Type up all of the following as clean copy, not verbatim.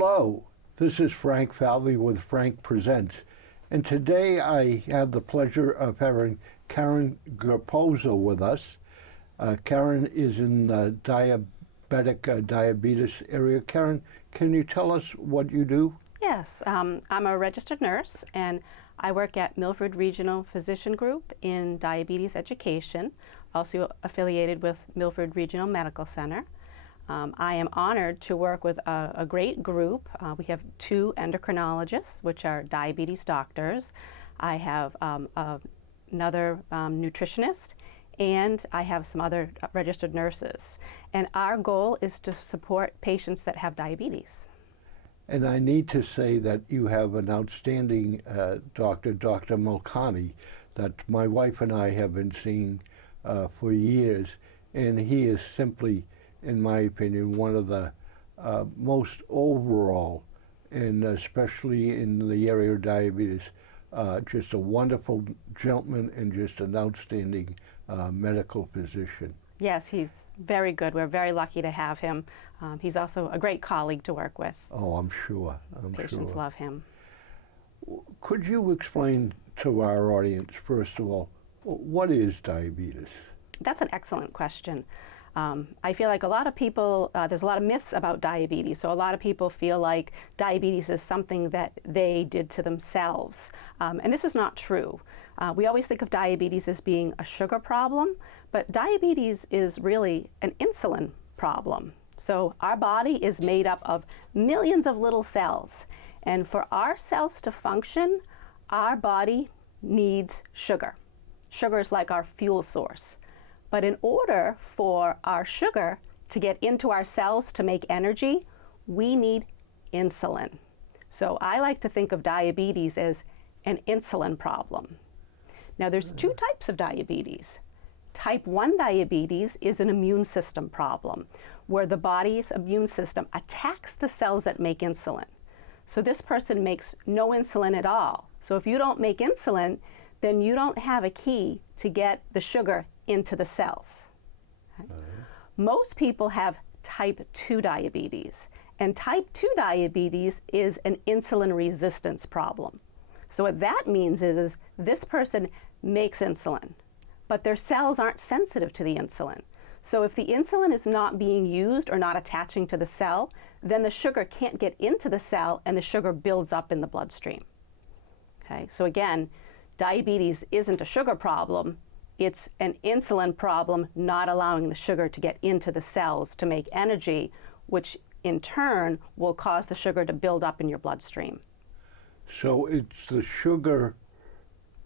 Hello, this is Frank Falvey with Frank Presents, and today I have the pleasure of having Caron Grupposo with us. Caron is in the diabetes area. Caron, can you tell us what you do? Yes, I'm a registered nurse and I work at Milford Regional Physician Group in diabetes education, also affiliated with Milford Regional Medical Center. I am honored to work with a great group. We have 2 endocrinologists, which are diabetes doctors. I have another nutritionist, and I have some other registered nurses. And our goal is to support patients that have diabetes. And I need to say that you have an outstanding doctor, Dr. Mulcani, that my wife and I have been seeing for years, and he is simply, in my opinion, one of the most overall, and especially in the area of diabetes, just a wonderful gentleman and just an outstanding medical physician. Yes, he's very good. We're very lucky to have him. He's also a great colleague to work with. Oh, I'm sure. Patients love him. Could you explain to our audience, first of all, what is diabetes? That's an excellent question. I feel like a lot of people, there's a lot of myths about diabetes. So a lot of people feel like diabetes is something that they did to themselves. And this is not true. We always think of diabetes as being a sugar problem, but diabetes is really an insulin problem. So our body is made up of millions of little cells. And for our cells to function, our body needs sugar. Sugar is like our fuel source. But in order for our sugar to get into our cells to make energy, we need insulin. So I like to think of diabetes as an insulin problem. Now there's 2 types of diabetes. Type 1 diabetes is an immune system problem, where the body's immune system attacks the cells that make insulin. So this person makes no insulin at all. So if you don't make insulin, then you don't have a key to get the sugar into the cells. Okay? Most people have type 2 diabetes, and type 2 diabetes is an insulin resistance problem. So what that means is this person makes insulin, but their cells aren't sensitive to the insulin. So if the insulin is not being used or not attaching to the cell, then the sugar can't get into the cell and the sugar builds up in the bloodstream. Okay? So again, diabetes isn't a sugar problem, it's an insulin problem not allowing the sugar to get into the cells to make energy, which in turn will cause the sugar to build up in your bloodstream. So it's the sugar,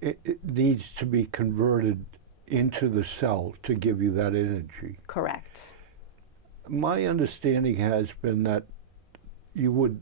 it needs to be converted into the cell to give you that energy. Correct. My understanding has been that you would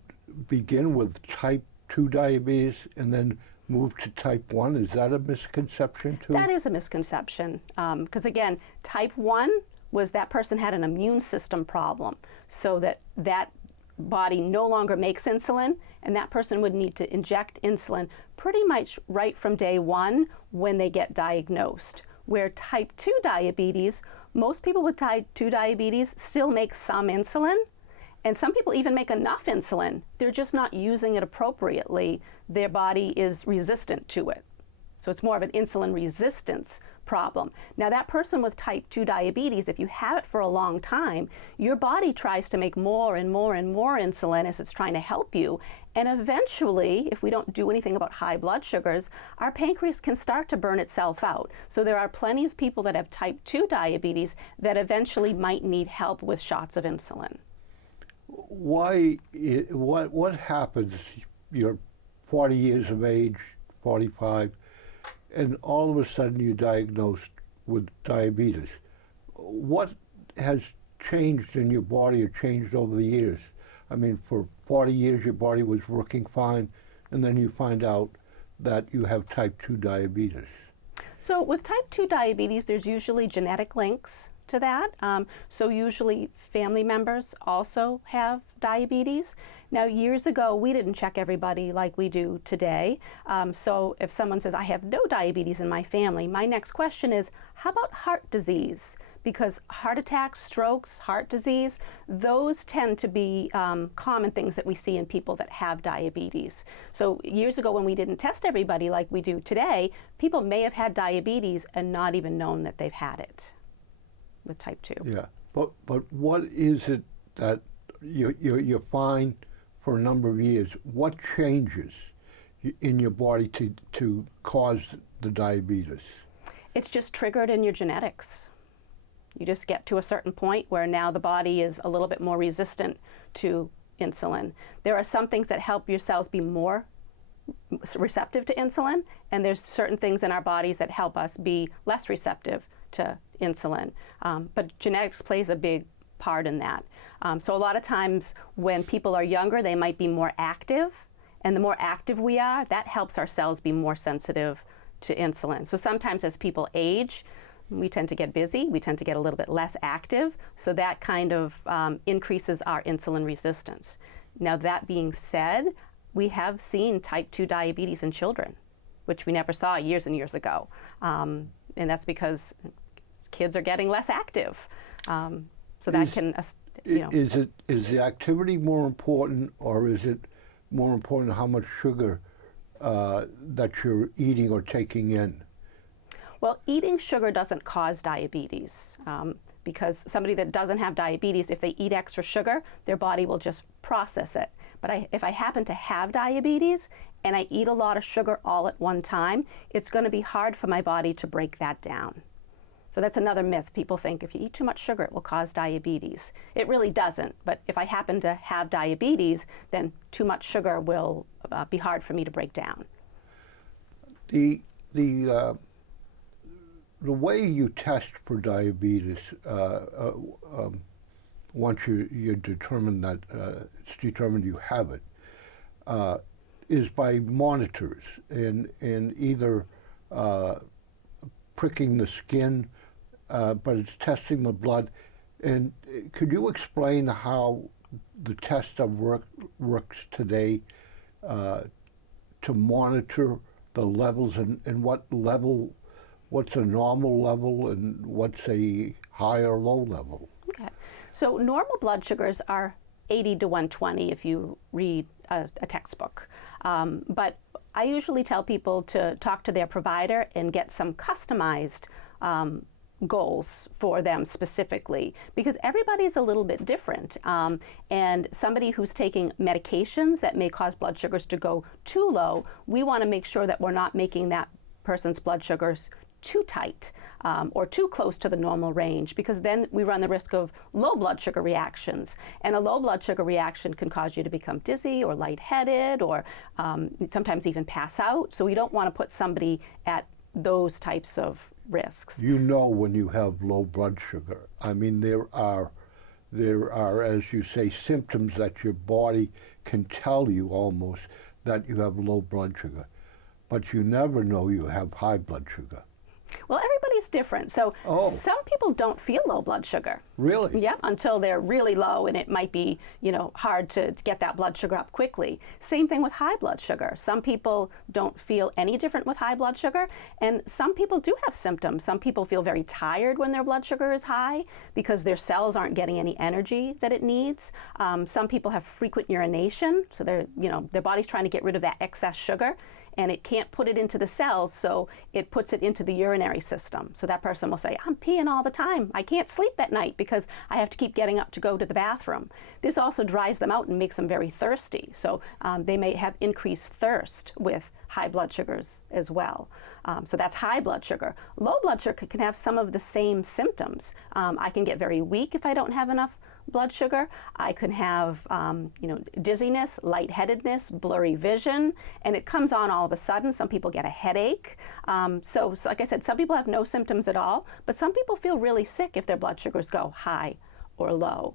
begin with type 2 diabetes and then move to type 1. Is that a misconception too? That is a misconception, because again, type 1 was that person had an immune system problem, so that body no longer makes insulin, and that person would need to inject insulin pretty much right from day 1 when they get diagnosed. Where type 2 diabetes, most people with type 2 diabetes still make some insulin, and some people even make enough insulin. They're just not using it appropriately. Their body is resistant to it. So it's more of an insulin resistance problem. Now that person with type 2 diabetes, if you have it for a long time, your body tries to make more and more and more insulin as it's trying to help you. And eventually, if we don't do anything about high blood sugars, our pancreas can start to burn itself out. So there are plenty of people that have type 2 diabetes that eventually might need help with shots of insulin. What happens, you're 40 years of age, 45, and all of a sudden you're diagnosed with diabetes? What has changed in your body or changed over the years? I mean, for 40 years your body was working fine, and then you find out that you have type 2 diabetes. So with type 2 diabetes, there's usually genetic links to that. So usually family members also have diabetes. Now years ago, we didn't check everybody like we do today. So if someone says, I have no diabetes in my family, my next question is, how about heart disease? because heart attacks, strokes, heart disease, those tend to be common things that we see in people that have diabetes. So years ago when we didn't test everybody like we do today, people may have had diabetes and not even known that they've had it with type 2. Yeah, but what is it that you find for a number of years? What changes in your body to cause the diabetes? It's just triggered in your genetics. You just get to a certain point where now the body is a little bit more resistant to insulin. There are some things that help your cells be more receptive to insulin, and there's certain things in our bodies that help us be less receptive to insulin. But genetics plays a big part in that. So a lot of times when people are younger, they might be more active, and the more active we are, that helps our cells be more sensitive to insulin. So sometimes as people age, we tend to get busy, we tend to get a little bit less active, so that kind of increases our insulin resistance. Now that being said, we have seen type 2 diabetes in children, which we never saw years and years ago. And that's because kids are getting less active. So that can, Is the activity more important, or is it more important how much sugar that you're eating or taking in? Well, eating sugar doesn't cause diabetes because somebody that doesn't have diabetes, if they eat extra sugar, their body will just process it. But if I happen to have diabetes and I eat a lot of sugar all at one time, it's going to be hard for my body to break that down. So that's another myth. People think if you eat too much sugar, it will cause diabetes. It really doesn't. But if I happen to have diabetes, then too much sugar will be hard for me to break down. The way you test for diabetes, once you determine that it's determined you have it, is by monitors and either pricking the skin, but it's testing the blood. And could you explain how the test works today to monitor the levels and what's a normal level and what's a high or low level? Okay. So normal blood sugars are 80 to 120 if you read a textbook. But I usually tell people to talk to their provider and get some customized goals for them specifically, because everybody's a little bit different. And somebody who's taking medications that may cause blood sugars to go too low, we want to make sure that we're not making that person's blood sugars too tight or too close to the normal range, because then we run the risk of low blood sugar reactions. And a low blood sugar reaction can cause you to become dizzy or lightheaded or sometimes even pass out. So we don't want to put somebody at those types of risks. You know when you have low blood sugar. I mean, there are, as you say, symptoms that your body can tell you almost that you have low blood sugar, but you never know you have high blood sugar. Well, everybody's different. So some people don't feel low blood sugar. Really? Yeah, until they're really low, and it might be, hard to get that blood sugar up quickly. Same thing with high blood sugar. Some people don't feel any different with high blood sugar, and some people do have symptoms. Some people feel very tired when their blood sugar is high because their cells aren't getting any energy that it needs. Some people have frequent urination, so their body's trying to get rid of that excess sugar, and it can't put it into the cells, so it puts it into the urinary system. So that person will say, I'm peeing all the time. I can't sleep at night because I have to keep getting up to go to the bathroom. This also dries them out and makes them very thirsty. So they may have increased thirst with high blood sugars as well. So that's high blood sugar. Low blood sugar can have some of the same symptoms. I can get very weak if I don't have enough blood sugar. I can have dizziness, lightheadedness, blurry vision, and it comes on all of a sudden. Some people get a headache. So like I said, some people have no symptoms at all, but some people feel really sick if their blood sugars go high or low.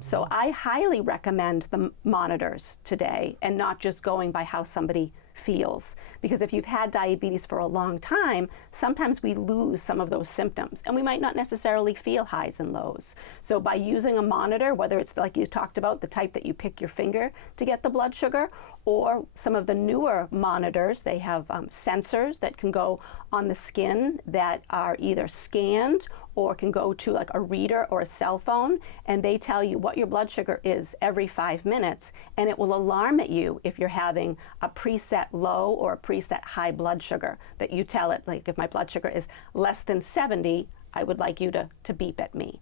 So I highly recommend the monitors today and not just going by how somebody feels, because if you've had diabetes for a long time, sometimes we lose some of those symptoms and we might not necessarily feel highs and lows. So by using a monitor, whether it's like you talked about, the type that you pick your finger to get the blood sugar, or some of the newer monitors, they have sensors that can go on the skin that are either scanned or can go to like a reader or a cell phone, and they tell you what your blood sugar is every 5 minutes, and it will alarm at you if you're having a preset low or a preset high blood sugar, that you tell it, like if my blood sugar is less than 70, I would like you to beep at me.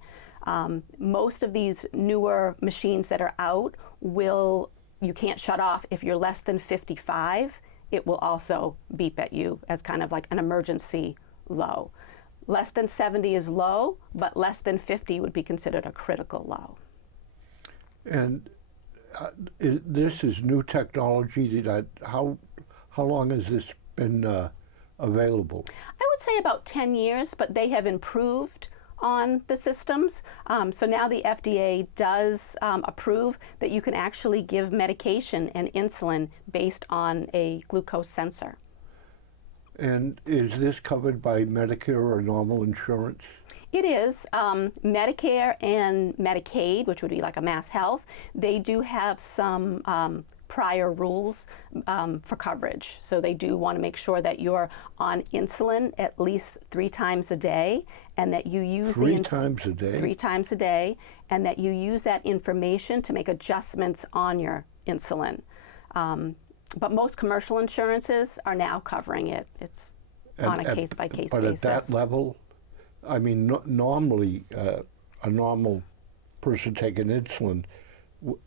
Most of these newer machines that are out you can't shut off. If you're less than 55, it will also beep at you as kind of like an emergency low. Less than 70 is low, but less than 50 would be considered a critical low. And this is new technology. How long has this been available? I would say about 10 years, but they have improved on the systems. So now the FDA does approve that you can actually give medication and insulin based on a glucose sensor. And is this covered by Medicare or normal insurance? It is. Medicare and Medicaid, which would be like a Mass Health, they do have some prior rules for coverage. So they do want to make sure that you're on insulin at least 3 times a day, and that you use 3 times a day? 3 times a day, and that you use that information to make adjustments on your insulin. But most commercial insurances are now covering it. It's on a case-by-case basis. But at that level, I mean, normally, a normal person taking insulin,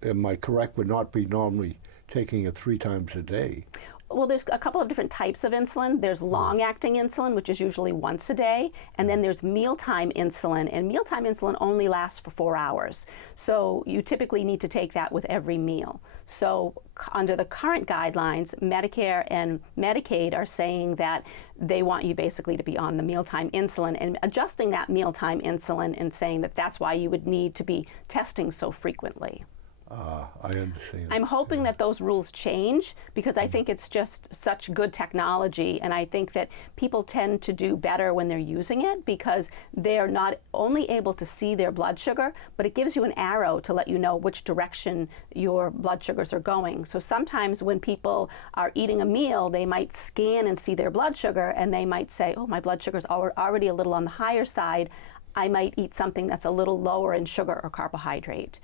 am I correct, would not be normally taking it 3 times a day. Well, there's a couple of different types of insulin. There's long-acting insulin, which is usually once a day, and then there's mealtime insulin, and mealtime insulin only lasts for 4 hours. So you typically need to take that with every meal. So under the current guidelines, Medicare and Medicaid are saying that they want you basically to be on the mealtime insulin and adjusting that mealtime insulin and saying that that's why you would need to be testing so frequently. I understand. I'm hoping that those rules change, because I think it's just such good technology, and I think that people tend to do better when they're using it because they're not only able to see their blood sugar, but it gives you an arrow to let you know which direction your blood sugars are going. So sometimes when people are eating a meal, they might scan and see their blood sugar, and they might say, oh, my blood sugar's already a little on the higher side. I might eat something that's a little lower in sugar or carbohydrate.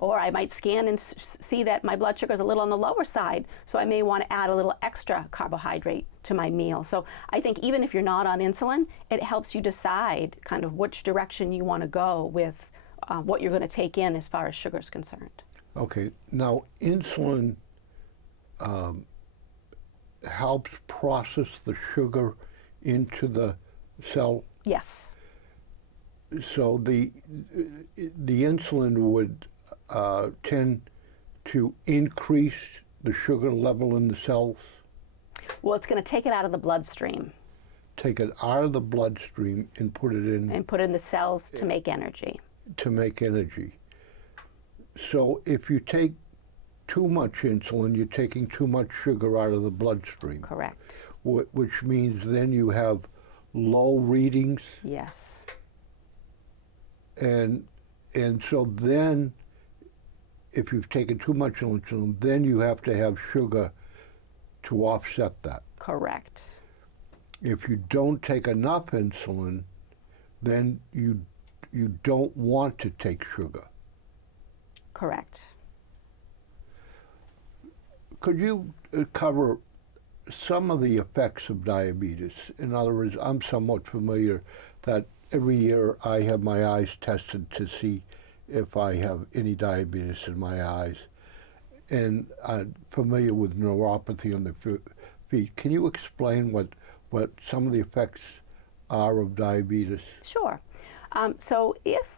Or I might scan and see that my blood sugar is a little on the lower side, so I may want to add a little extra carbohydrate to my meal. So I think even if you're not on insulin, it helps you decide kind of which direction you want to go with what you're going to take in as far as sugar is concerned. Okay, now insulin helps process the sugar into the cell? Yes. So the insulin would tend to increase the sugar level in the cells? Well, it's going to take it out of the bloodstream. Take it out of the bloodstream and put it in? And put it in the cells to make energy. To make energy. So if you take too much insulin, you're taking too much sugar out of the bloodstream. Correct. Which means then you have low readings? Yes. And so then, if you've taken too much insulin, then you have to have sugar to offset that. Correct. If you don't take enough insulin, then you don't want to take sugar. Correct. Could you cover some of the effects of diabetes? In other words, I'm somewhat familiar that every year I have my eyes tested to see if I have any diabetes in my eyes. And I'm familiar with neuropathy on the feet. Can you explain what some of the effects are of diabetes? Sure. So if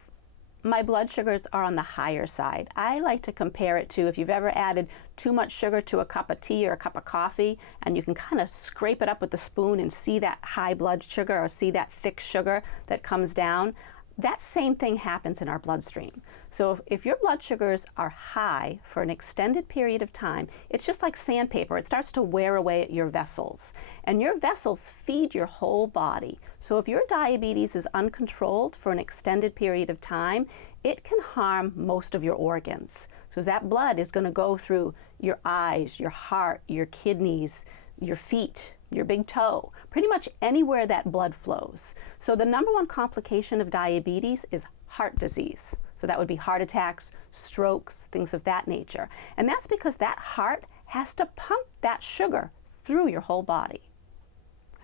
my blood sugars are on the higher side, I like to compare it to if you've ever added too much sugar to a cup of tea or a cup of coffee, and you can kind of scrape it up with the spoon and see that high blood sugar or see that thick sugar that comes down. That same thing happens in our bloodstream. So if your blood sugars are high for an extended period of time, it's just like sandpaper. It starts to wear away at your vessels. And your vessels feed your whole body. So if your diabetes is uncontrolled for an extended period of time, it can harm most of your organs. So that blood is going to go through your eyes, your heart, your kidneys, your feet, your big toe, pretty much anywhere that blood flows. So the number one complication of diabetes is heart disease. So that would be heart attacks, strokes, things of that nature. And that's because that heart has to pump that sugar through your whole body.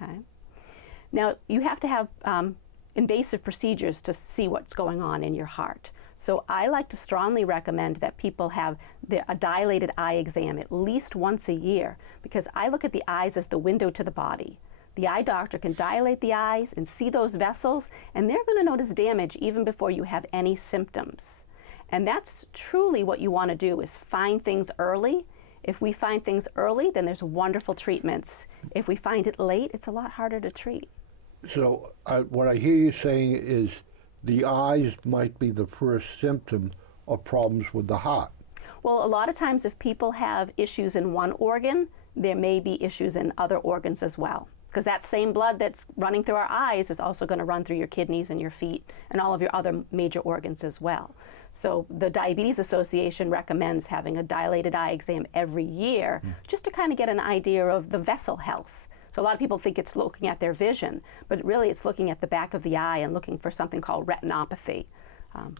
Okay? Now, you have to have invasive procedures to see what's going on in your heart. So I like to strongly recommend that people have a dilated eye exam at least once a year, because I look at the eyes as the window to the body. The eye doctor can dilate the eyes and see those vessels, and they're going to notice damage even before you have any symptoms. And that's truly what you want to do, is find things early. If we find things early, then there's wonderful treatments. If we find it late, it's a lot harder to treat. So what I hear you saying is the eyes might be the first symptom of problems with the heart. Well, a lot of times if people have issues in one organ, there may be issues in other organs as well. Because that same blood that's running through our eyes is also going to run through your kidneys and your feet and all of your other major organs as well. So the Diabetes Association recommends having a dilated eye exam every year just to kind of get an idea of the vessel health. So a lot of people think it's looking at their vision, but really it's looking at the back of the eye and looking for something called retinopathy,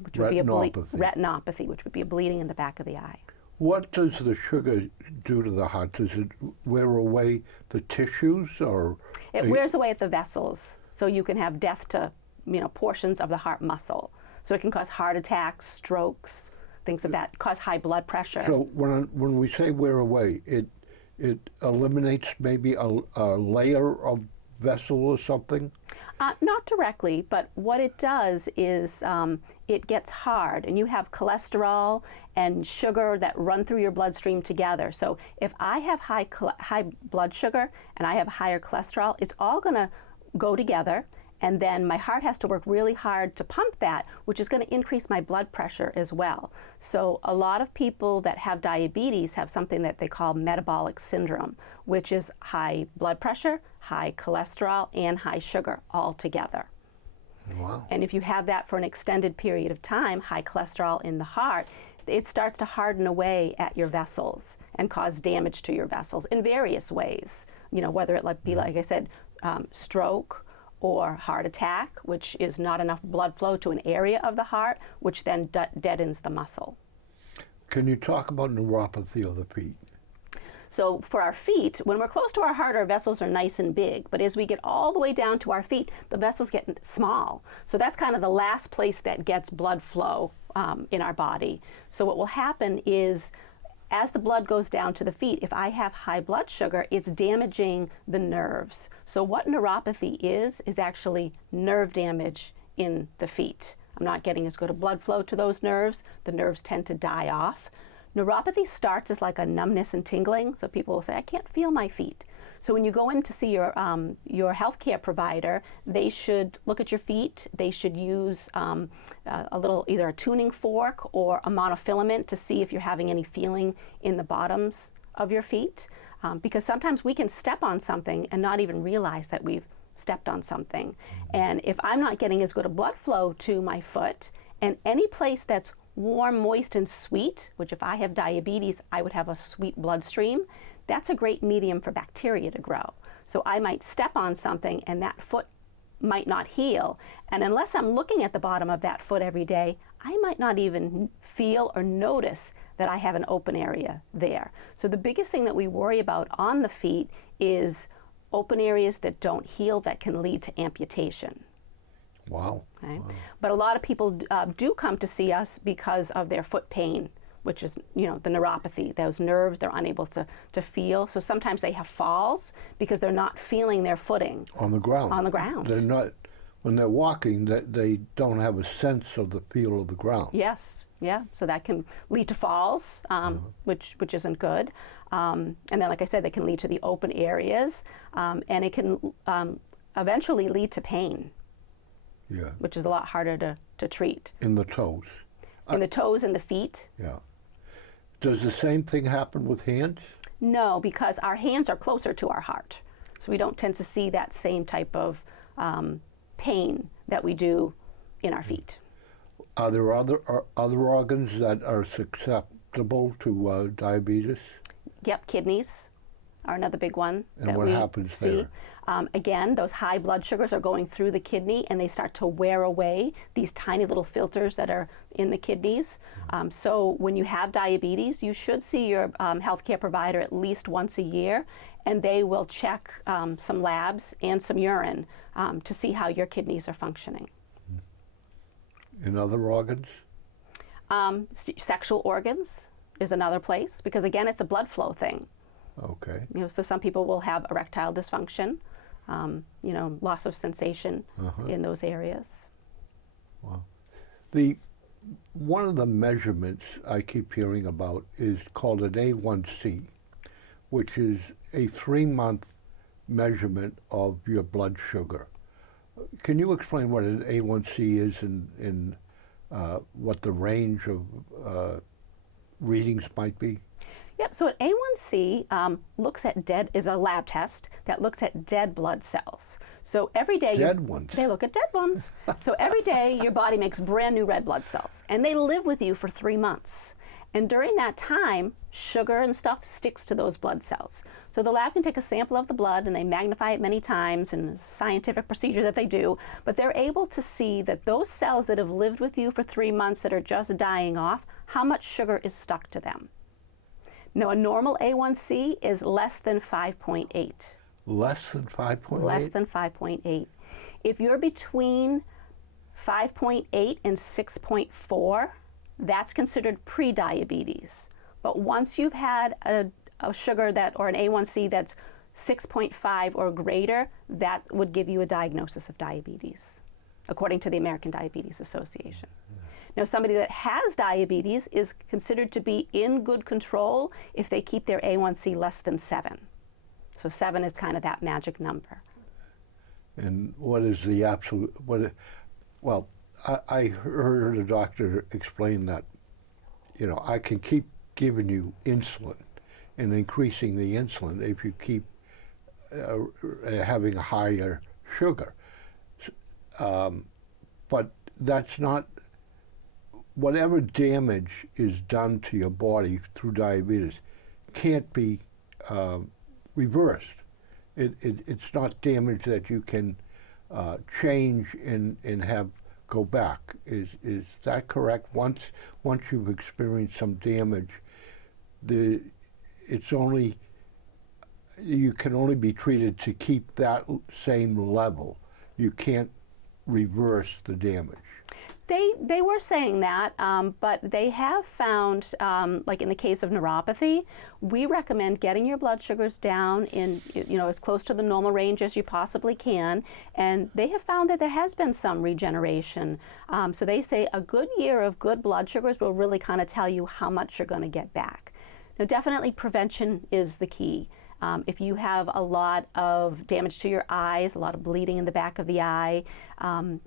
which would be retinopathy, which would be a bleeding in the back of the eye. What does the sugar do to the heart? Does it wear away the tissues, or? It wears away at the vessels, so you can have death to, portions of the heart muscle. So it can cause heart attacks, strokes, things of that, cause high blood pressure. So when we say wear away, it eliminates maybe a layer of vessel or something? Not directly, but what it does is it gets hard, and you have cholesterol and sugar that run through your bloodstream together. So if I have high blood sugar and I have higher cholesterol, it's all going to go together, and then my heart has to work really hard to pump that, which is going to increase my blood pressure as well. So a lot of people that have diabetes have something that they call metabolic syndrome, which is high blood pressure, high cholesterol, and high sugar all together. Wow. And if you have that for an extended period of time, high cholesterol in the heart, it starts to harden away at your vessels and cause damage to your vessels in various ways. Whether it be, like I said, stroke, or heart attack, which is not enough blood flow to an area of the heart, which then deadens the muscle. Can you talk about neuropathy of the feet? So for our feet, when we're close to our heart, our vessels are nice and big. But as we get all the way down to our feet, the vessels get small. So that's kind of the last place that gets blood flow in our body. So what will happen is, as the blood goes down to the feet, if I have high blood sugar, it's damaging the nerves. So what neuropathy is actually nerve damage in the feet. I'm not getting as good a blood flow to those nerves. The nerves tend to die off. Neuropathy starts as like a numbness and tingling. So people will say, I can't feel my feet. So when you go in to see your healthcare provider, they should look at your feet. They should use either a tuning fork or a monofilament to see if you're having any feeling in the bottoms of your feet. Because sometimes we can step on something and not even realize that we've stepped on something. And if I'm not getting as good a blood flow to my foot, and any place that's warm, moist, and sweet, which if I have diabetes, I would have a sweet bloodstream, that's a great medium for bacteria to grow. So I might step on something and that foot might not heal. And unless I'm looking at the bottom of that foot every day, I might not even feel or notice that I have an open area there. So the biggest thing that we worry about on the feet is open areas that don't heal that can lead to amputation. Wow. Okay? Wow. But a lot of people do come to see us because of their foot pain, which is, the neuropathy. Those nerves they're unable to feel. So sometimes they have falls because they're not feeling their footing. On the ground. On the ground. They're not, when they're walking, they don't have a sense of the feel of the ground. Yes, yeah. So that can lead to falls, which isn't good. And then, like I said, they can lead to the open areas, and it can eventually lead to pain. Yeah. Which is a lot harder to treat. In the toes. In the toes and the feet. Yeah. Does the same thing happen with hands? No, because our hands are closer to our heart. So we don't tend to see that same type of pain that we do in our feet. Are there other organs that are susceptible to diabetes? Yep, kidneys are another big one And that what we happens see. there? Again, those high blood sugars are going through the kidney and they start to wear away these tiny little filters that are in the kidneys. So when you have diabetes, you should see your healthcare provider at least once a year, and they will check some labs and some urine to see how your kidneys are functioning. In other organs? Sexual organs is another place, because again, it's a blood flow thing. Okay. You know, so some people will have erectile dysfunction, you know, loss of sensation in those areas. Wow. One of the measurements I keep hearing about is called an A1C, which is a 3-month measurement of your blood sugar. Can you explain what an A1C is and what the range of readings might be? Yep, so an A1C looks at is a lab test that looks at dead blood cells. So every day Dead ones? they look at dead ones. So every day your body makes brand new red blood cells, and they live with you for 3 months. And during that time, sugar and stuff sticks to those blood cells. So the lab can take a sample of the blood and they magnify it many times in a scientific procedure that they do, but they're able to see that those cells that have lived with you for 3 months that are just dying off, how much sugar is stuck to them. Now, a normal A1C is less than 5.8. Less than 5.8? Less than 5.8. If you're between 5.8 and 6.4, that's considered pre-diabetes. But once you've had a sugar or an A1C that's 6.5 or greater, that would give you a diagnosis of diabetes, according to the American Diabetes Association. Now, somebody that has diabetes is considered to be in good control if they keep their A1C less than 7. So 7 is kind of that magic number. And what is the absolute, well, I heard a doctor explain that, you know, I can keep giving you insulin and increasing the insulin if you keep having a higher sugar. But that's not, whatever damage is done to your body through diabetes can't be reversed. It's not damage that you can change and have go back. Is that correct? Once you've experienced some damage, it's only, you can only be treated to keep that same level. You can't reverse the damage. They were saying that, but they have found, like in the case of neuropathy, we recommend getting your blood sugars down in, you know, as close to the normal range as you possibly can. And they have found that there has been some regeneration. So they say a good year of good blood sugars will really kind of tell you how much you're going to get back. Now, definitely prevention is the key. If you have a lot of damage to your eyes, a lot of bleeding in the back of the eye,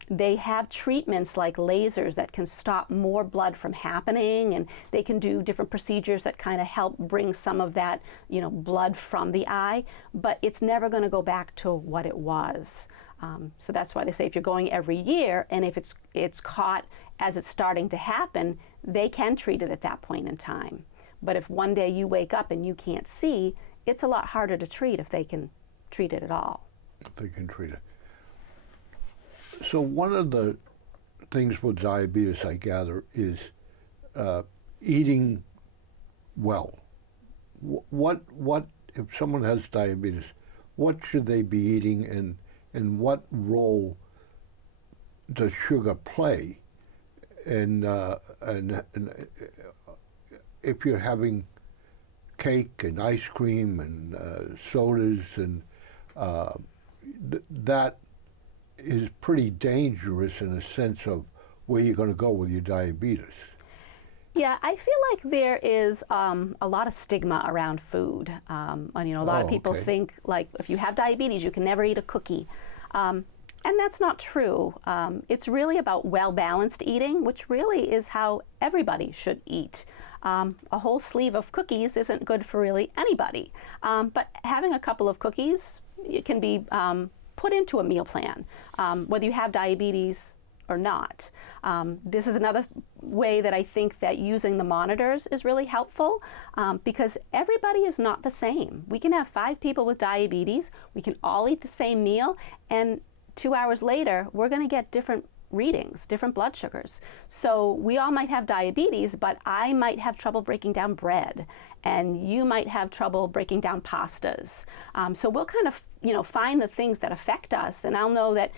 they have treatments like lasers that can stop more blood from happening, and they can do different procedures that kind of help bring some of that, you know, blood from the eye, but it's never going to go back to what it was. So that's why they say if you're going every year, and if it's caught as it's starting to happen, they can treat it at that point in time. But if one day you wake up and you can't see, it's a lot harder to treat if they can treat it at all. If they can treat it. So one of the things with diabetes, I gather, is eating well. What if someone has diabetes, what should they be eating, and what role does sugar play? And if you're having cake and ice cream and sodas, and that is pretty dangerous in a sense of where you're going to go with your diabetes. Yeah, I feel like there is a lot of stigma around food. And, you know, a lot of people think like if you have diabetes, you can never eat a cookie. And that's not true. It's really about well-balanced eating, which really is how everybody should eat. A whole sleeve of cookies isn't good for really anybody. But having a couple of cookies, it can be put into a meal plan. Whether you have diabetes or not. This is another way that I think that using the monitors is really helpful, because everybody is not the same. We can have 5 people with diabetes, we can all eat the same meal, and 2 hours later, we're going to get different readings, different blood sugars. So we all might have diabetes, but I might have trouble breaking down bread, and you might have trouble breaking down pastas. So we'll kind of, find the things that affect us, and I'll know that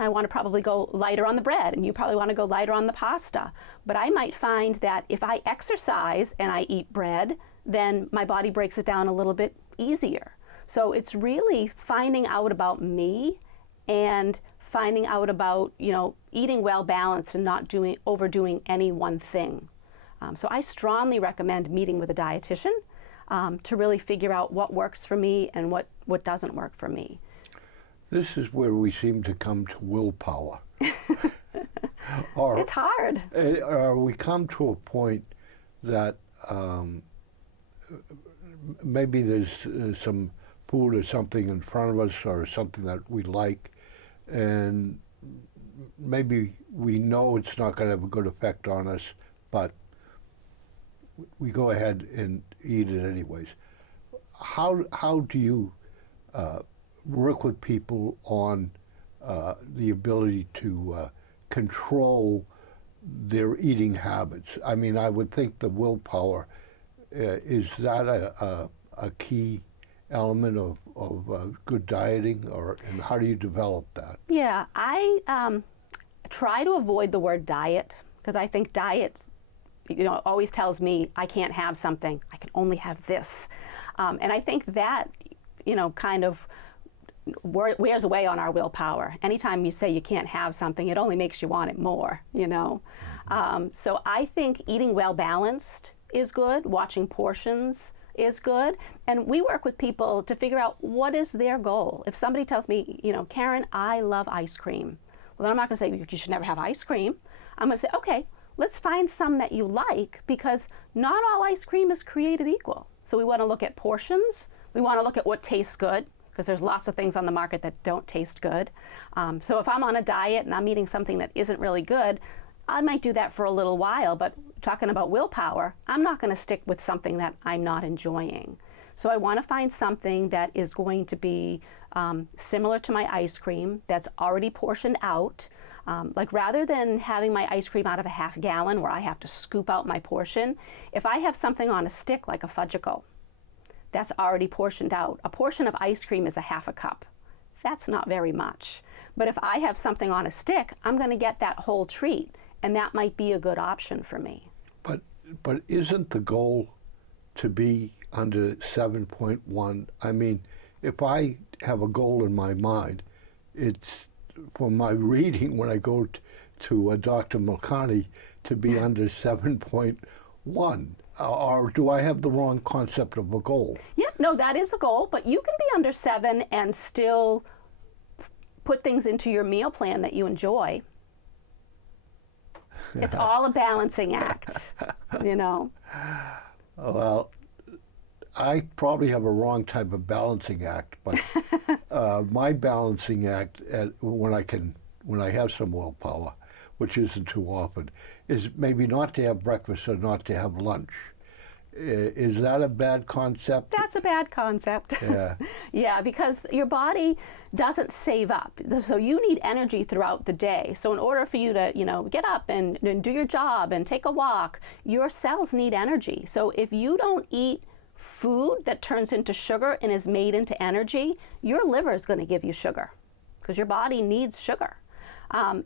I want to probably go lighter on the bread, and you probably want to go lighter on the pasta. But I might find that if I exercise and I eat bread, then my body breaks it down a little bit easier. So it's really finding out about me and finding out about, eating well balanced and not overdoing any one thing. So I strongly recommend meeting with a dietitian to really figure out what works for me and what doesn't work for me. This is where we seem to come to willpower. It's hard. We come to a point that maybe there's some food or something in front of us or something that we like, and maybe we know it's not going to have a good effect on us, but we go ahead and eat it anyways. How do you work with people on the ability to control their eating habits? I mean, I would think the willpower, is that a key element of good dieting, and how do you develop that? Yeah, I try to avoid the word diet, because I think diets, always tells me I can't have something, I can only have this. And I think that, kind of wears away on our willpower. Anytime you say you can't have something, it only makes you want it more, So I think eating well balanced is good, watching portions is good, and we work with people to figure out what is their goal. If somebody tells me, Caron, I love ice cream, well, then I'm not going to say you should never have ice cream. I'm going to say, okay, let's find some that you like, because not all ice cream is created equal. So we want to look at portions, we want to look at what tastes good, because there's lots of things on the market that don't taste good. So if I'm on a diet and I'm eating something that isn't really good, I might do that for a little while, but talking about willpower, I'm not going to stick with something that I'm not enjoying. So I want to find something that is going to be similar to my ice cream, that's already portioned out. Like, rather than having my ice cream out of a half gallon where I have to scoop out my portion, if I have something on a stick like a Fudgicle, that's already portioned out. A portion of ice cream is a half a cup. That's not very much. But if I have something on a stick, I'm going to get that whole treat, and that might be a good option for me. But isn't the goal to be under 7.1? I mean, if I have a goal in my mind, it's from my reading when I go to Dr. Mulcani to be under 7.1. Or do I have the wrong concept of a goal? Yep, no, that is a goal, but you can be under 7 and still put things into your meal plan that you enjoy. It's all a balancing act, Well, I probably have a wrong type of balancing act, but my balancing act, when I have some willpower, which isn't too often, is maybe not to have breakfast or not to have lunch. Is that a bad concept? That's a bad concept. Yeah. Yeah, because your body doesn't save up. So you need energy throughout the day. So in order for you to, get up and do your job and take a walk, your cells need energy. So if you don't eat food that turns into sugar and is made into energy, your liver is going to give you sugar, because your body needs sugar.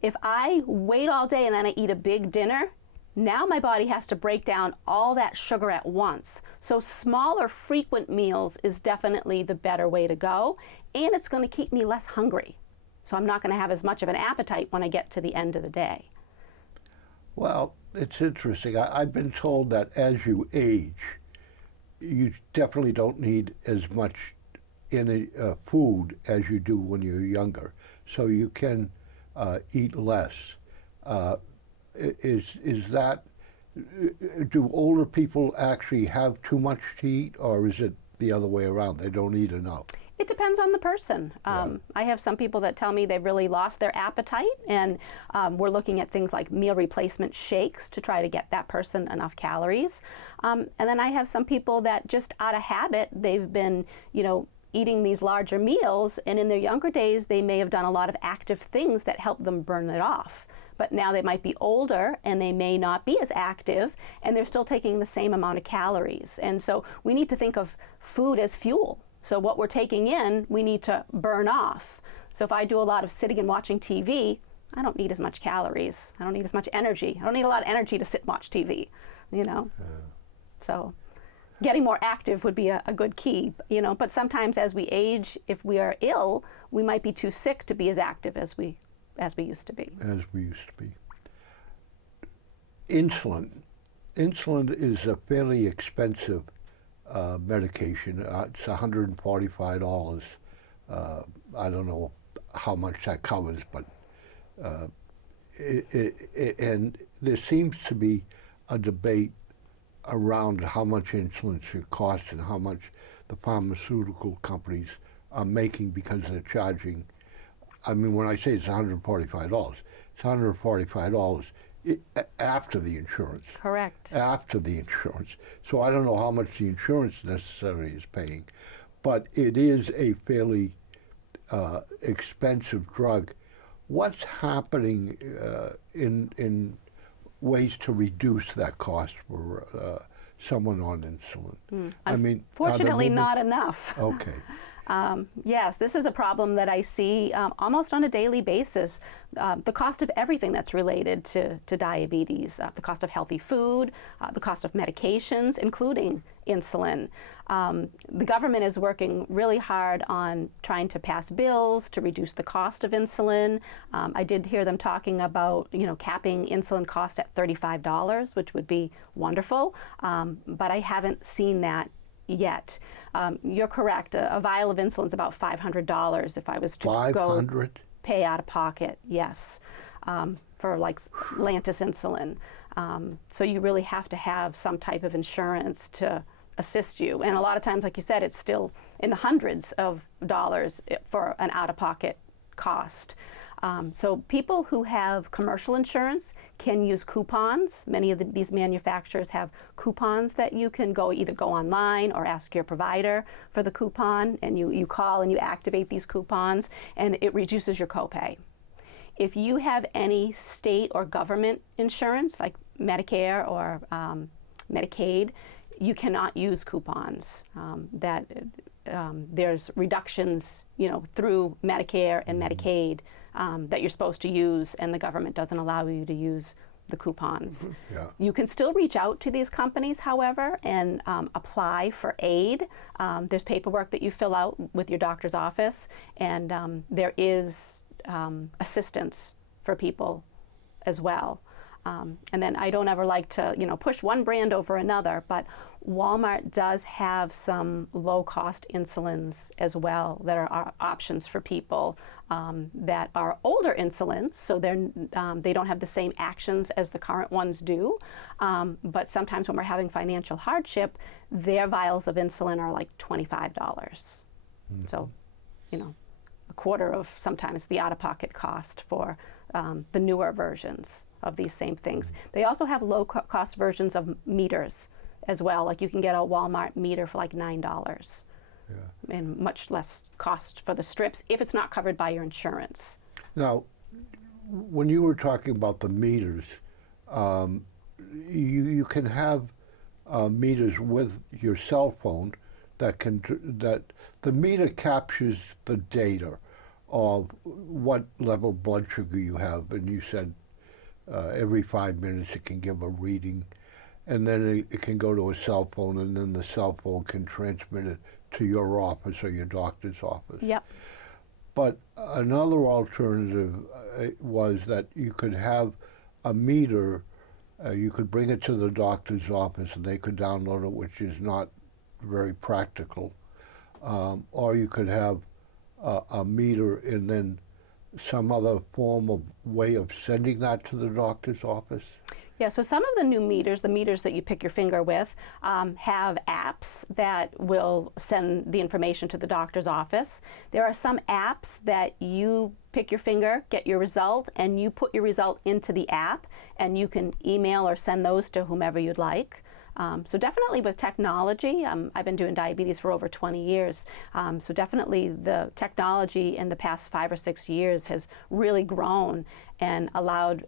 If I wait all day and then I eat a big dinner, now my body has to break down all that sugar at once. So smaller, frequent meals is definitely the better way to go, and it's going to keep me less hungry. So I'm not going to have as much of an appetite when I get to the end of the day. Well, it's interesting. I've been told that as you age, you definitely don't need as much food as you do when you're younger. So you can eat less. Is that, do older people actually have too much to eat, or is it the other way around? They don't eat enough? It depends on the person. Yeah. I have some people that tell me they've really lost their appetite, and we're looking at things like meal replacement shakes to try to get that person enough calories. And then I have some people that just out of habit, they've been, eating these larger meals, and in their younger days, they may have done a lot of active things that help them burn it off. But now they might be older and they may not be as active, and they're still taking the same amount of calories. And so we need to think of food as fuel. So what we're taking in, we need to burn off. So if I do a lot of sitting and watching TV, I don't need as much calories. I don't need as much energy. I don't need a lot of energy to sit and watch TV, So getting more active would be a good key, But sometimes as we age, if we are ill, we might be too sick to be as active as we used to be. As we used to be. Insulin. Insulin is a fairly expensive medication. It's $145. I don't know how much that covers, but and there seems to be a debate around how much insulin should cost and how much the pharmaceutical companies are making because they're charging. I mean, when I say it's $145, it's $145 after the insurance. Correct. After the insurance. So I don't know how much the insurance necessarily is paying, but it is a fairly expensive drug. What's happening in ways to reduce that cost for someone on insulin? I mean, fortunately, not enough. Okay. Yes, this is a problem that I see almost on a daily basis. The cost of everything that's related to diabetes, the cost of healthy food, the cost of medications, including insulin. The government is working really hard on trying to pass bills to reduce the cost of insulin. I did hear them talking about, capping insulin cost at $35, which would be wonderful, but I haven't seen that yet. You're correct. A vial of insulin is about $500 if I was to go pay out of pocket, yes, for like Lantus insulin. So you really have to have some type of insurance to assist you. And a lot of times, like you said, it's still in the hundreds of dollars for an out-of-pocket cost. So people who have commercial insurance can use coupons. Many of these manufacturers have coupons that you can either go online or ask your provider for the coupon, and you call and you activate these coupons, and it reduces your copay. If you have any state or government insurance, like Medicare or Medicaid, you cannot use coupons. There's reductions, through Medicare and Medicaid that you're supposed to use, and the government doesn't allow you to use the coupons. Yeah. You can still reach out to these companies, however, and apply for aid. There's paperwork that you fill out with your doctor's office, and there is assistance for people as well. And then I don't ever like to, push one brand over another, but Walmart does have some low-cost insulins as well that are options for people that are older insulins, so they don't have the same actions as the current ones do. But sometimes when we're having financial hardship, their vials of insulin are like $25. Mm-hmm. So, a quarter of sometimes the out-of-pocket cost for the newer versions of these same things. They also have low-cost versions of meters as well. Like you can get a Walmart meter for like $9. Yeah. And much less cost for the strips if it's not covered by your insurance. Now, when you were talking about the meters, you can have meters with your cell phone that the meter captures the data of what level blood sugar you have, and you said every 5 minutes it can give a reading, and then it can go to a cell phone, and then the cell phone can transmit it to your office or your doctor's office. Yep. But another alternative was that you could have a meter, you could bring it to the doctor's office and they could download it, which is not very practical. Or you could have a meter and then some other form of way of sending that to the doctor's office? Yeah, so some of the new meters, the meters that you pick your finger with, have apps that will send the information to the doctor's office. There are some apps that you pick your finger, get your result, and you put your result into the app, and you can email or send those to whomever you'd like. So definitely with technology, I've been doing diabetes for over 20 years, so definitely the technology in the past 5 or 6 years has really grown and allowed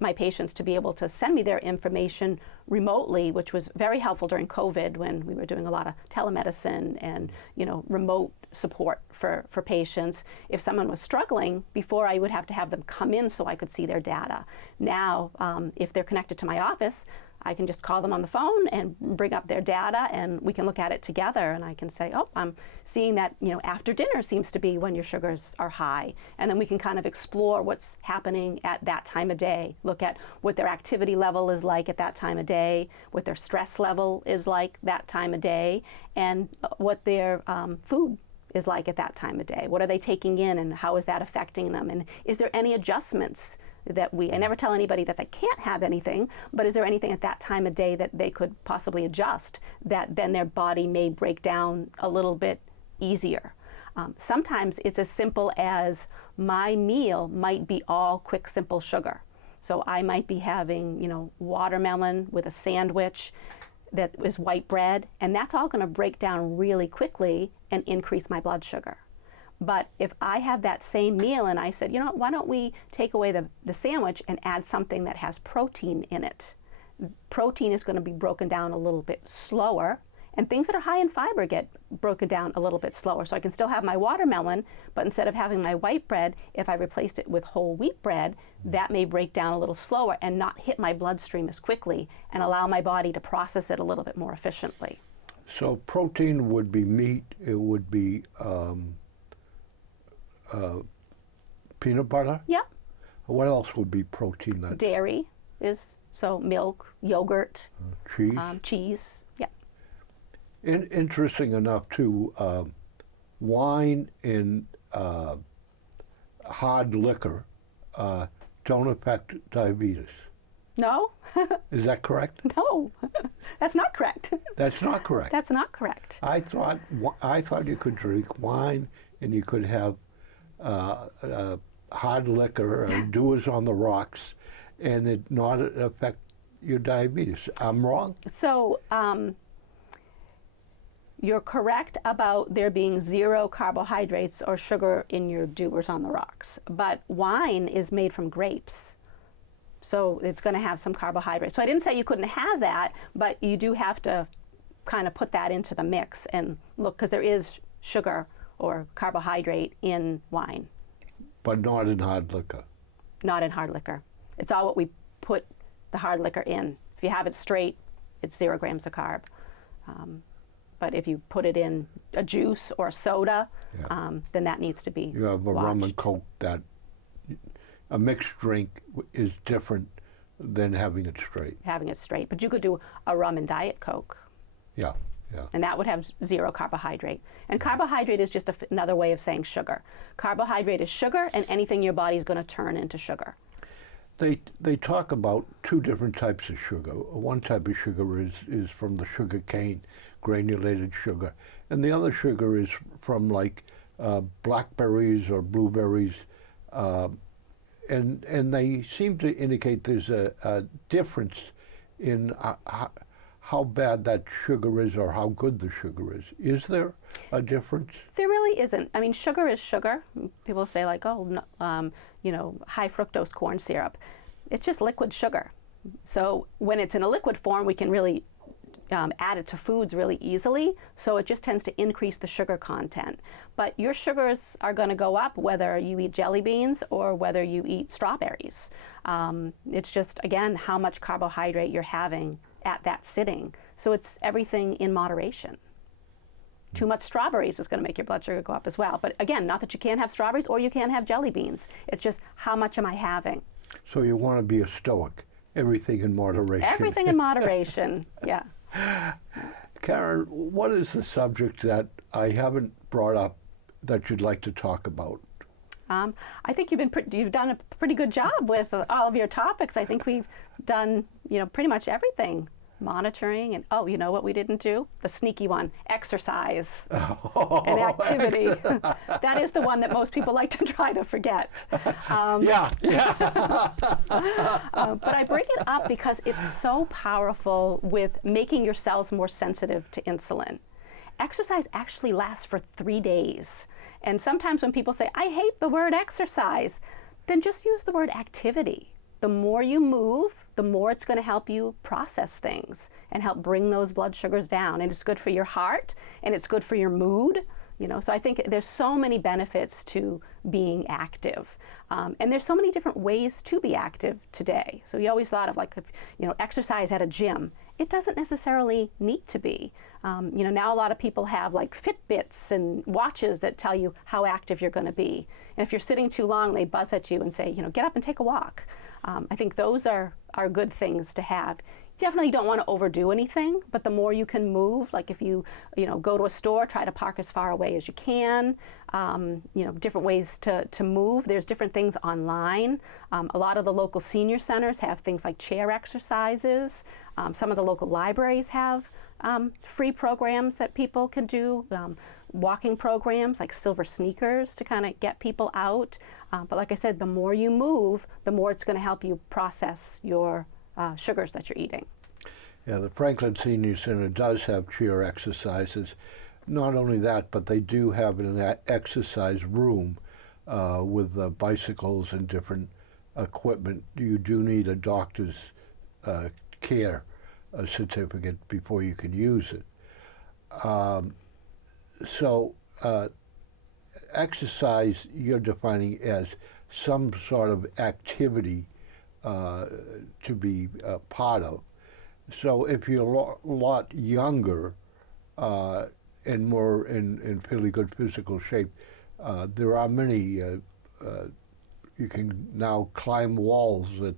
my patients to be able to send me their information remotely, which was very helpful during COVID when we were doing a lot of telemedicine and remote support for patients. If someone was struggling, before I would have to have them come in so I could see their data. Now, if they're connected to my office, I can just call them on the phone and bring up their data, and we can look at it together, and I can say, oh, I'm seeing that after dinner seems to be when your sugars are high. And then we can kind of explore what's happening at that time of day, look at what their activity level is like at that time of day, what their stress level is like that time of day, and what their food is like at that time of day. What are they taking in, and how is that affecting them? And is there any adjustments that I never tell anybody that they can't have anything, but is there anything at that time of day that they could possibly adjust that then their body may break down a little bit easier? Sometimes it's as simple as my meal might be all quick, simple sugar. So I might be having, watermelon with a sandwich that is white bread, and that's all going to break down really quickly and increase my blood sugar. But if I have that same meal and I said, why don't we take away the sandwich and add something that has protein in it? Protein is going to be broken down a little bit slower, and things that are high in fiber get broken down a little bit slower. So I can still have my watermelon, but instead of having my white bread, if I replaced it with whole wheat bread, that may break down a little slower and not hit my bloodstream as quickly and allow my body to process it a little bit more efficiently. So protein would be meat, it would be peanut butter? Yep. What else would be protein? Dairy is, so milk, yogurt, Cheese? cheese. Yeah. Interesting enough, too, wine and hard liquor don't affect diabetes. No? Is that correct? No. That's not correct. That's not correct. That's not correct. I thought you could drink wine and you could have hard liquor or Dewar's on the rocks and it not affect your diabetes. I'm wrong? So you're correct about there being 0 carbohydrates or sugar in your Dewar's on the rocks, but wine is made from grapes. So it's going to have some carbohydrates. So I didn't say you couldn't have that, but you do have to kind of put that into the mix and look, because there is sugar or carbohydrate in wine. But not in hard liquor. Not in hard liquor. It's all what we put the hard liquor in. If you have it straight, it's 0 grams of carb. But if you put it in a juice or a soda, then that needs to be You have a watched. rum and Coke that a mixed drink is different than having it straight. Having it straight. But you could do a rum and Diet Coke. Yeah, yeah. And that would have 0 carbohydrate. And carbohydrate is just another way of saying sugar. Carbohydrate is sugar, and anything your body's going to turn into sugar. They talk about 2 different types of sugar. One type of sugar is from the sugar cane, granulated sugar. And the other sugar is from like blackberries or blueberries. And they seem to indicate there's a difference in how bad that sugar is or how good the sugar is. Is there a difference? There really isn't. I mean, sugar is sugar. People say like, oh, no, high fructose corn syrup. It's just liquid sugar. So when it's in a liquid form, we can really add it to foods really easily. So it just tends to increase the sugar content. But your sugars are going to go up whether you eat jelly beans or whether you eat strawberries. It's just, again, how much carbohydrate you're having at that sitting. So it's everything in moderation. Too much strawberries is going to make your blood sugar go up as well. But again, not that you can't have strawberries or you can't have jelly beans. It's just how much am I having? So you want to be a stoic. Everything in moderation. Everything in moderation, yeah. Caron, what is the subject that I haven't brought up that you'd like to talk about? I think you've done a pretty good job with all of your topics. I think we've done, pretty much everything. Monitoring and, you know what we didn't do? The sneaky one, exercise and activity. That is the one that most people like to try to forget. Yeah. But I bring it up because it's so powerful with making your cells more sensitive to insulin. Exercise actually lasts for 3 days. And sometimes when people say, I hate the word exercise, then just use the word activity. The more you move, the more it's going to help you process things and help bring those blood sugars down. And it's good for your heart, and it's good for your mood. So I think there's so many benefits to being active. And there's so many different ways to be active today. So you always thought of exercise at a gym. It doesn't necessarily need to be. Now a lot of people have like Fitbits and watches that tell you how active you're going to be. And if you're sitting too long, they buzz at you and say, get up and take a walk. I think those are good things to have. Definitely don't want to overdo anything, but the more you can move, like if you go to a store, try to park as far away as you can. Different ways to move. There's different things online. A lot of the local senior centers have things like chair exercises. Some of the local libraries have free programs that people can do. Walking programs like silver sneakers to kind of get people out. But like I said, the more you move, the more it's going to help you process your sugars that you're eating. Yeah, the Franklin Senior Center does have chair exercises. Not only that, but they do have an exercise room with bicycles and different equipment. You do need a doctor's care certificate before you can use it. So exercise you're defining as some sort of activity to be part of. So if you're a lot younger and more in fairly good physical shape, there are many, you can now climb walls at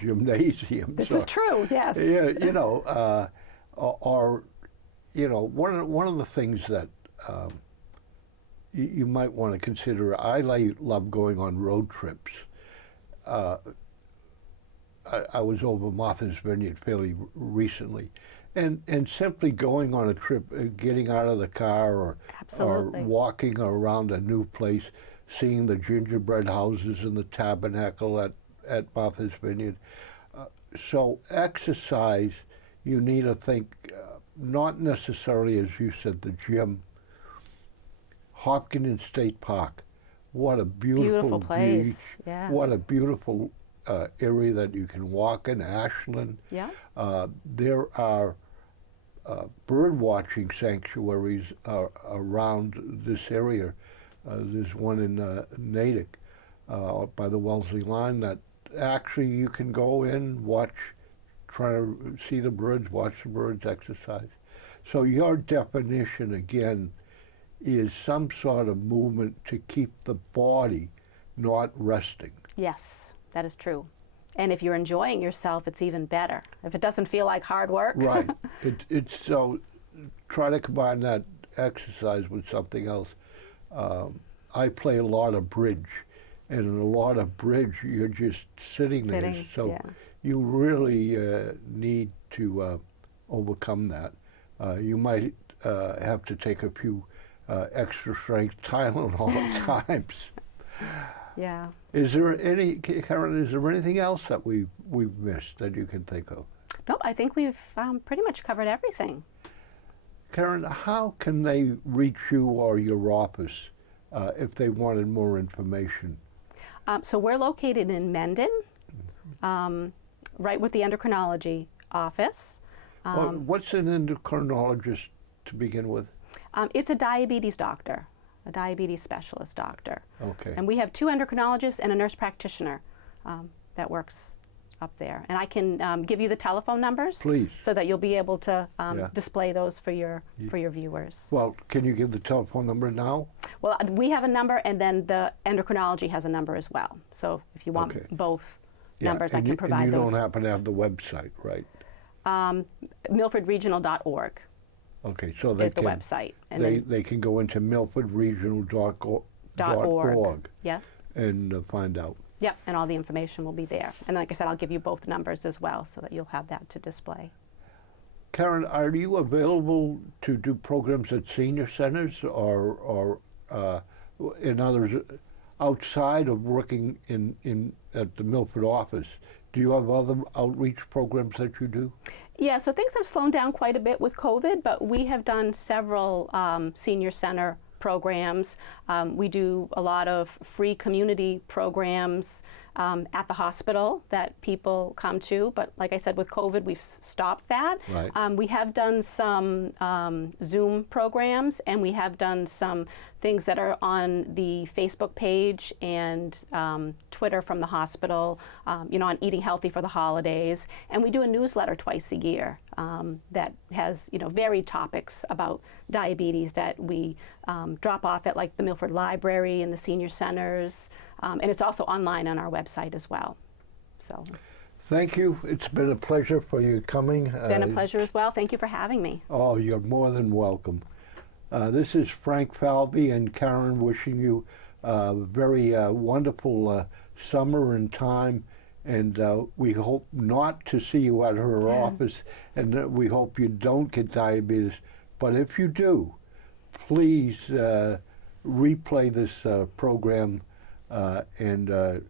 gymnasiums. This is true, yes. Yeah, one of the things that you might want to consider, I love going on road trips. I was over Martha's Vineyard fairly recently, and simply going on a trip, getting out of the car or walking around a new place, seeing the gingerbread houses and the tabernacle at Martha's Vineyard. So exercise, you need to think, not necessarily, as you said, the gym. Hopkins State Park, what a beautiful place. Beach. Yeah. What a beautiful area that you can walk in, Ashland. Yeah. There are bird watching sanctuaries around this area. There's one in Natick by the Wellesley line that actually you can go in, try to see the birds, watch the birds exercise. So your definition, again, is some sort of movement to keep the body not resting. Yes, that is true. And if you're enjoying yourself, it's even better. If it doesn't feel like hard work. Right. It's so try to combine that exercise with something else. I play a lot of bridge, and in a lot of bridge, you're just sitting there. So yeah. you really need to overcome that. You might have to take a few extra strength Tylenol at times. Yeah. Is there Caron, is there anything else that we've missed that you can think of? No, I think we've pretty much covered everything. Caron, how can they reach you or your office if they wanted more information? So we're located in Mendon, right with the endocrinology office. What's an endocrinologist to begin with? It's a diabetes doctor, a diabetes specialist doctor. Okay. And we have 2 endocrinologists and a nurse practitioner that works up there. And I can give you the telephone numbers. Please. So that you'll be able to display those for your viewers. Well, can you give the telephone number now? Well, we have a number, and then the endocrinology has a number as well. So if you want both numbers, I can provide and you those. don't happen to have the website, right? MilfordRegional.org. Okay, so they is the website. And they can go into milfordregional.org. Yeah. and find out. Yep, and all the information will be there. And like I said, I'll give you both numbers as well so that you'll have that to display. Caron, are you available to do programs at senior centers or in others outside of working at the Milford office? Do you have other outreach programs that you do? Yeah, so things have slowed down quite a bit with COVID, but we have done several senior center programs. We do a lot of free community programs at the hospital that people come to, but like I said, with COVID, we've stopped that. Right. We have done some Zoom programs, and we have done some things that are on the Facebook page and Twitter from the hospital, on eating healthy for the holidays. And we do a newsletter twice a year that has, varied topics about diabetes that we drop off at like the Milford Library and the senior centers. And it's also online on our website as well. So. Thank you. It's been a pleasure for you coming. Been a pleasure as well. Thank you for having me. Oh, you're more than welcome. This is Frank Falvey and Caron wishing you a very wonderful summer and time, and we hope not to see you at her office, and we hope you don't get diabetes. But if you do, please replay this program and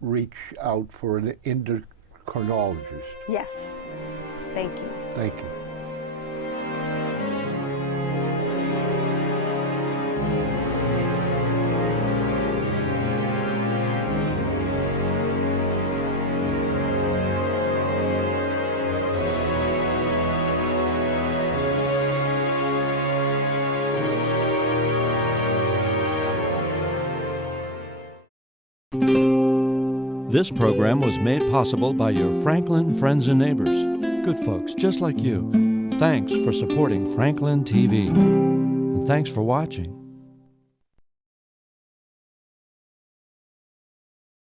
reach out for an endocrinologist. Yes. Thank you. Thank you. This program was made possible by your Franklin friends and neighbors, good folks just like you. Thanks for supporting Franklin TV. And thanks for watching.